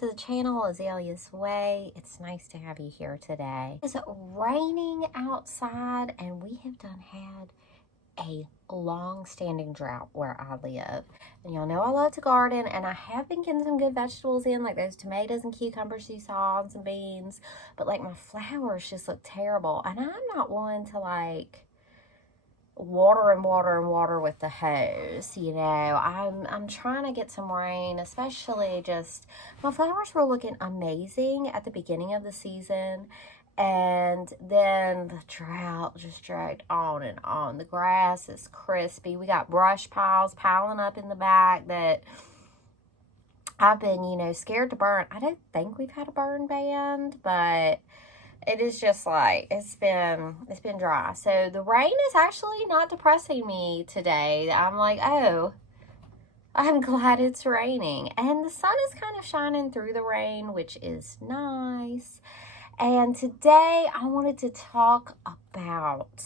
to the channel, Azalea's Way. It's nice to have you here today. It's raining outside and we have had a long-standing drought where I live. And y'all know I love to garden, and I have been getting some good vegetables in, like those tomatoes and cucumbers you saw and some beans. But like my flowers just look terrible. And I'm not one to like water and water and water with the hose, you know. I'm trying to get some rain, especially just my flowers were looking amazing at the beginning of the season, and then the drought just dragged on and on. The grass is crispy. We got brush piles piling up in the back that I've been, you know, scared to burn. I don't think we've had a burn ban, but it is just like, it's been dry. So the rain is actually not depressing me today. I'm like, oh, I'm glad it's raining. And the sun is kind of shining through the rain, which is nice. And today I wanted to talk about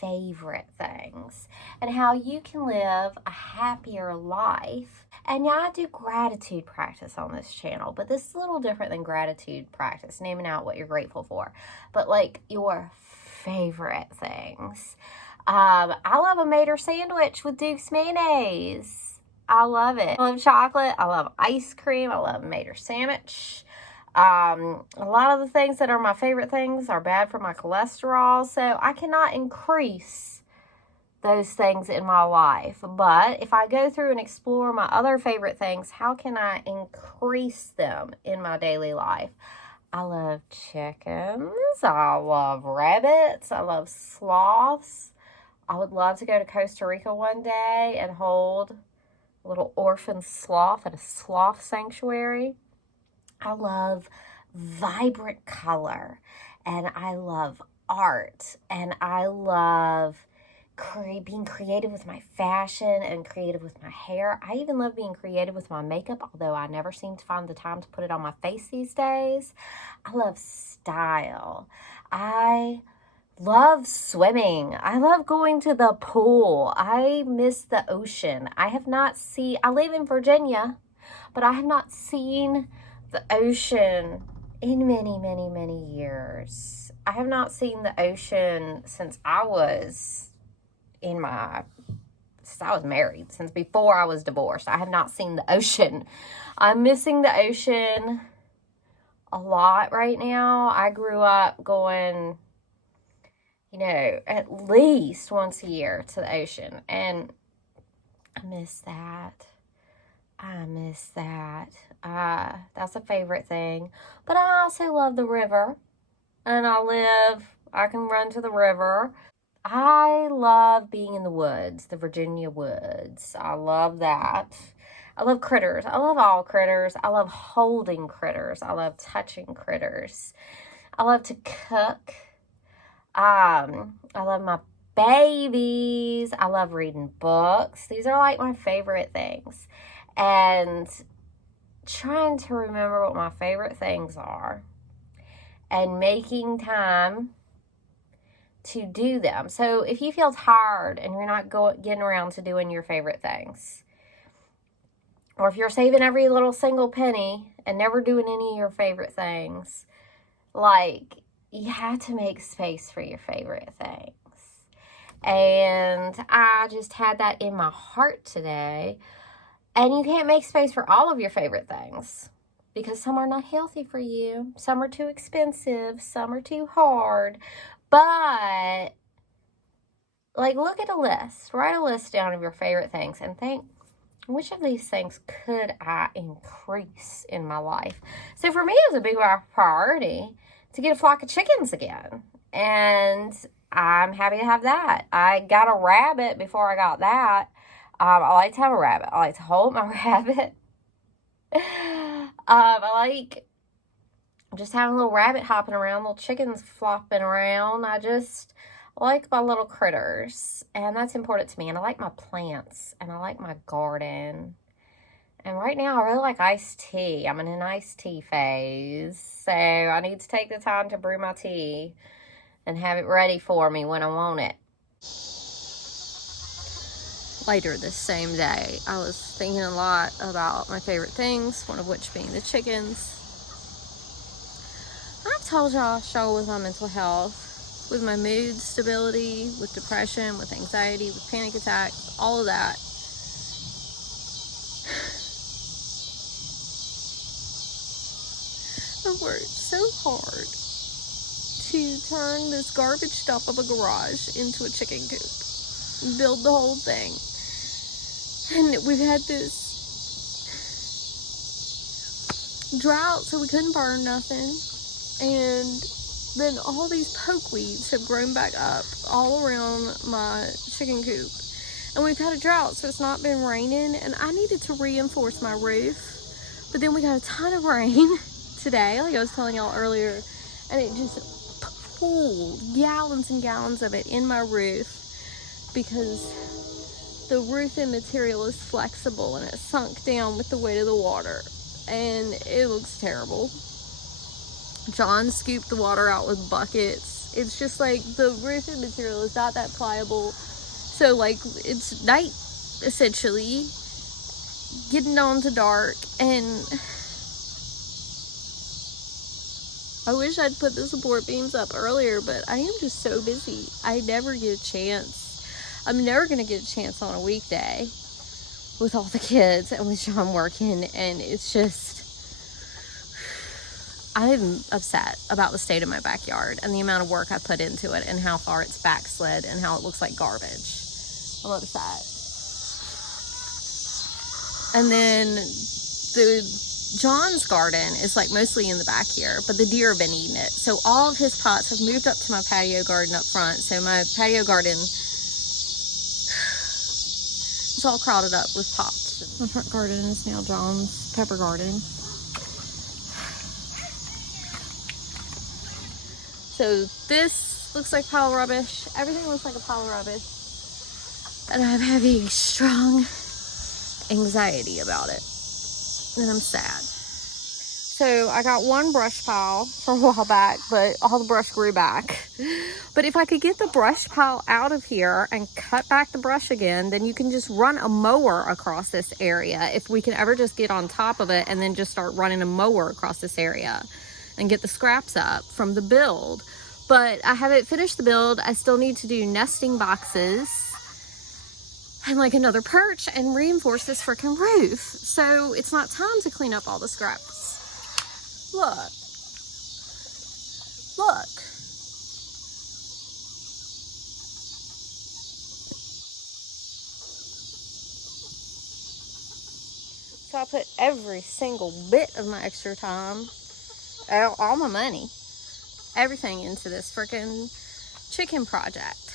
favorite things and how you can live a happier life. And yeah, I do gratitude practice on this channel, but this is a little different than gratitude practice, naming out what you're grateful for, but like your favorite things. I love a Mater sandwich with Duke's mayonnaise. I love it. I love chocolate. I love ice cream. I love Mater sandwich. A lot of the things that are my favorite things are bad for my cholesterol, so I cannot increase those things in my life. But if I go through and explore my other favorite things, how can I increase them in my daily life? I love chickens. I love rabbits. I love sloths. I would love to go to Costa Rica one day and hold a little orphan sloth at a sloth sanctuary. I love vibrant color, and I love art, and I love being creative with my fashion and creative with my hair. I even love being creative with my makeup, although I never seem to find the time to put it on my face these days. I love style. I love swimming. I love going to the pool. I miss the ocean. I live in Virginia, but I have not seen the ocean in many, many, many years. I have not seen the ocean since I was married, since before I was divorced. I have not seen the ocean. I'm missing the ocean a lot right now. I grew up going, you know, at least once a year to the ocean, and I miss that. That's a favorite thing. But I also love the river. And I can run to the river. I love being in the woods, the Virginia woods. I love that. I love critters. I love all critters. I love holding critters. I love touching critters. I love to cook. I love my babies. I love reading books. These are like my favorite things. And trying to remember what my favorite things are and making time to do them. So if you feel tired and you're not getting around to doing your favorite things, or if you're saving every little single penny and never doing any of your favorite things, like, you have to make space for your favorite things. And I just had that in my heart today. And you can't make space for all of your favorite things because some are not healthy for you. Some are too expensive. Some are too hard. But, like, look at a list. Write a list down of your favorite things and think, which of these things could I increase in my life? So for me, it was a big priority to get a flock of chickens again. And I'm happy to have that. I got a rabbit before I got that. I like to have a rabbit. I like to hold my rabbit. I like just having a little rabbit hopping around, little chickens flopping around. I just like my little critters, and that's important to me. And I like my plants, and I like my garden. And right now, I really like iced tea. I'm in an iced tea phase, so I need to take the time to brew my tea and have it ready for me when I want it. later this same day, I was thinking a lot about my favorite things, one of which being the chickens. I've told y'all I struggle with my mental health, with my mood stability, with depression, with anxiety, with panic attacks, all of that. I worked so hard to turn this garbage dump of a garage into a chicken coop, build the whole thing. And we've had this drought, so we couldn't burn nothing. And then all these pokeweeds have grown back up all around my chicken coop. And we've had a drought, so it's not been raining. And I needed to reinforce my roof. But then we got a ton of rain today, like I was telling y'all earlier. And it just pulled gallons and gallons of it in my roof because the roofing material is flexible and it sunk down with the weight of the water. And it looks terrible. John scooped the water out with buckets. It's just like the roofing material is not that pliable. So like it's night essentially, getting on to dark, and I wish I'd put the support beams up earlier, but I am just so busy. I never get a chance. I'm never gonna get a chance on a weekday with all the kids and with John working, and it's just, I'm upset about the state of my backyard and the amount of work I put into it and how far it's backslid and how it looks like garbage. I'm upset. And then John's garden is like mostly in the back here, but the deer have been eating it. So all of his pots have moved up to my patio garden up front. So my patio garden is all crowded up with pots. My front garden is now John's pepper garden. So this looks like pile of rubbish. Everything looks like a pile of rubbish. And I'm having strong anxiety about it. And I'm sad. So I got one brush pile from a while back, but all the brush grew back. But if I could get the brush pile out of here and cut back the brush again, then you can just run a mower across this area. If we can ever just get on top of it and then just start running a mower across this area and get the scraps up from the build. But I haven't finished the build. I still need to do nesting boxes and like another perch and reinforce this freaking roof. So it's not time to clean up all the scraps. Look. Look. So I put every single bit of my extra time, all my money, everything into this freaking chicken project.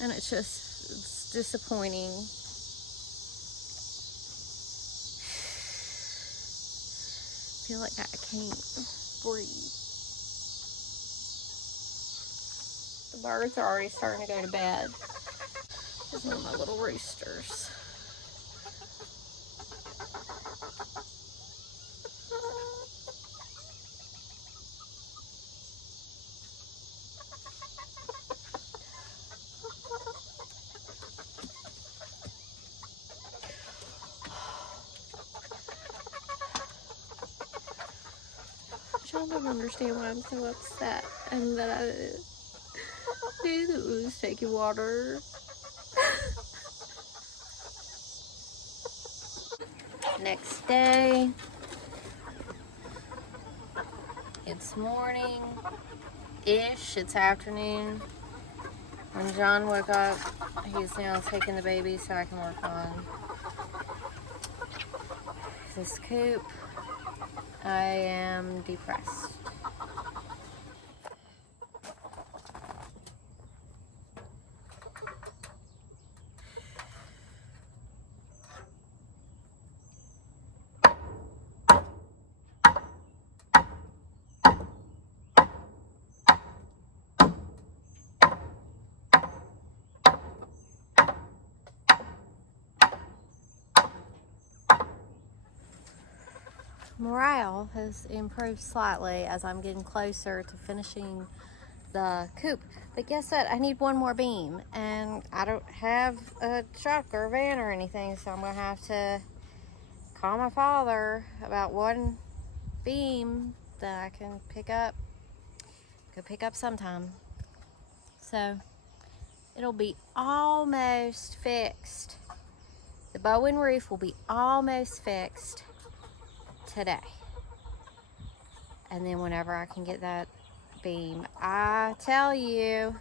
And it's just, it's disappointing. I feel like I can't breathe. The birds are already starting to go to bed. There's one of my little roosters. Y'all don't understand why I'm so upset and that I do the ooze taking water. Next day, it's morning-ish, it's afternoon. When John woke up, he's now taking the baby so I can work on this coop. I am depressed. Morale has improved slightly as I'm getting closer to finishing the coop. But guess what? I need one more beam, and I don't have a truck or a van or anything, so I'm gonna have to call my father about one beam that I can pick up. Go pick up sometime. So it'll be almost fixed. The Bowen roof will be almost fixed today. And then whenever I can get that beam, I tell you,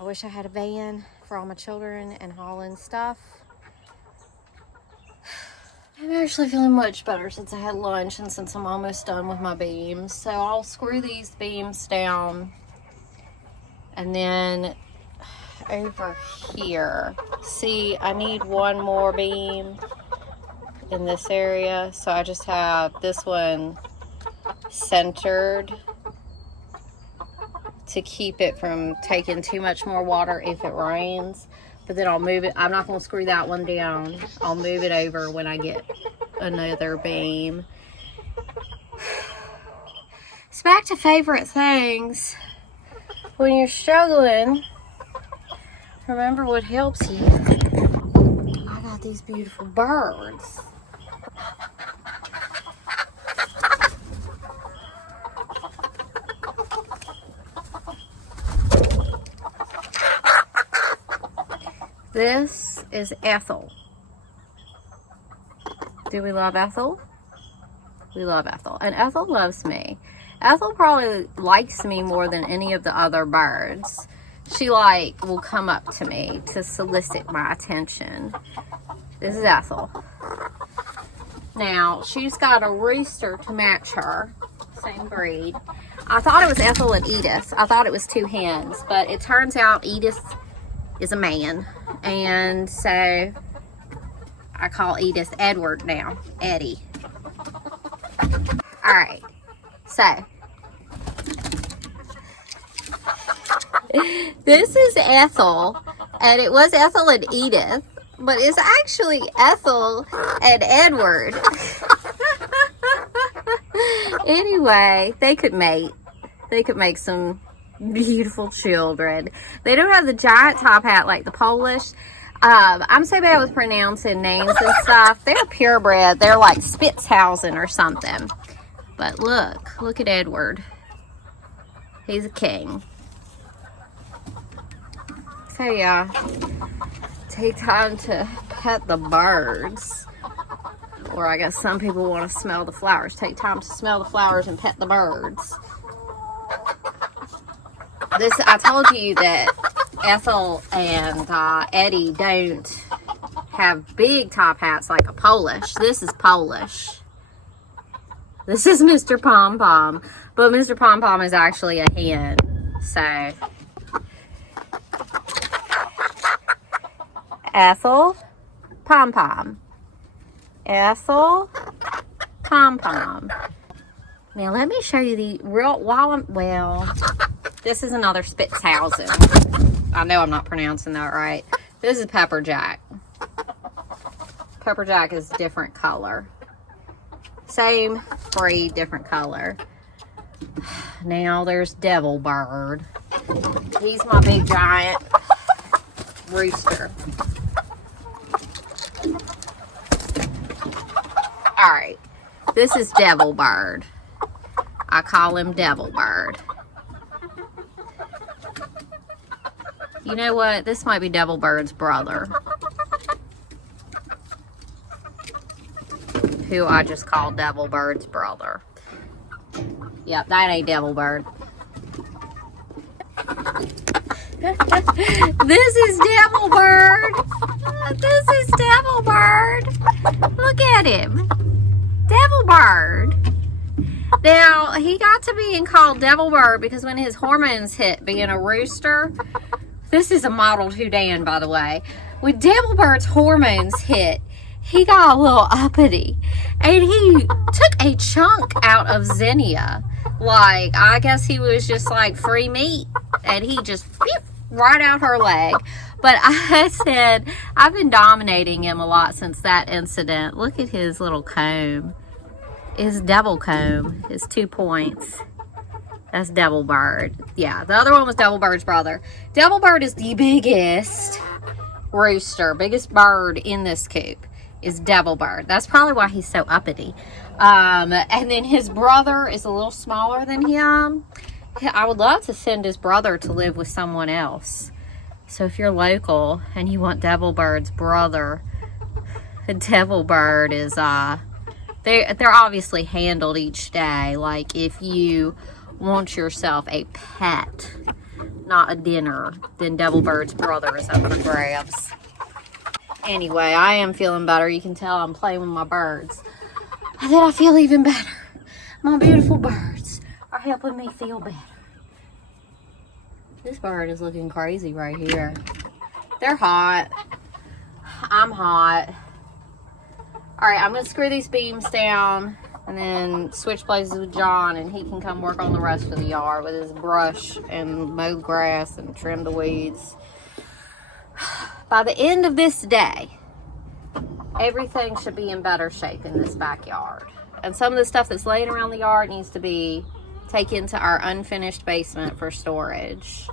I wish I had a van for all my children and hauling stuff. I'm actually feeling much better since I had lunch and since I'm almost done with my beams. So I'll screw these beams down. And then over here, see, I need one more beam in this area. So I just have this one centered to keep it from taking too much more water if it rains. But then I'll move it. I'm not going to screw that one down. I'll move it over when I get another beam. It's back to favorite things. When you're struggling, remember what helps you. I got these beautiful birds. This is Ethel. Do we love Ethel? We love Ethel. And Ethel loves me. Ethel probably likes me more than any of the other birds. She will come up to me to solicit my attention. This is Ethel. Now, she's got a rooster to match her. Same breed. I thought it was Ethel and Edith. I thought it was two hens. But it turns out Edith is a man. And so I call Edith Edward now. Eddie. Alright. So this is Ethel. And it was Ethel and Edith. But it's actually Ethel and Edward. Anyway, they could mate. They could make some beautiful children. They don't have the giant top hat like the Polish. I'm so bad with pronouncing names and stuff. They're purebred. They're like Spitzhausen or something. But look at Edward. He's a king. So yeah, take time to pet the birds. Or I guess some people want to smell the flowers. Take time to smell the flowers and pet the birds. I told you that Ethel and Eddie don't have big top hats like a Polish. This is Polish. This is Mr. Pom Pom. But Mr. Pom Pom is actually a hen. So Ethel, Pom Pom. Ethel, Pom Pom. Now let me show you the this is another Spitzhausen. I know I'm not pronouncing that right. This is Pepperjack. Pepperjack is different color. Same breed, different color. Now there's Devil Bird. He's my big giant rooster. Alright, this is Devil Bird. I call him Devil Bird. You know what? This might be Devil Bird's brother. Who I just called Devil Bird's brother. Yep, that ain't Devil Bird. This is Devil Bird. This is Devil Bird. Look at him. Devil Bird. Now, he got to being called Devil Bird because when his hormones hit being a rooster, this is a mottled Houdan, by the way. When Devil Bird's hormones hit, he got a little uppity. And he took a chunk out of Xenia. Like, I guess he was just like free meat. And he just right out her leg. But I said, I've been dominating him a lot since that incident. Look at his little comb. His devil comb. His 2 points. That's Devil Bird. Yeah, the other one was Devil Bird's brother. Devil Bird is the biggest rooster, biggest bird in this coop is Devil Bird. That's probably why he's so uppity. And then his brother is a little smaller than him. I would love to send his brother to live with someone else. So if you're local and you want Devil Bird's brother, Devil Bird is they're obviously handled each day. Like if you want yourself a pet, not a dinner, then Devil Bird's brother is up for grabs. Anyway, I am feeling better. You can tell I'm playing with my birds. And then I feel even better. My beautiful birds are helping me feel better. This bird is looking crazy right here. They're hot. I'm hot. Alright, I'm going to screw these beams down and then switch places with John, and he can come work on the rest of the yard with his brush and mow the grass and trim the weeds. By the end of this day, everything should be in better shape in this backyard. And some of the stuff that's laying around the yard needs to be taken to our unfinished basement for storage.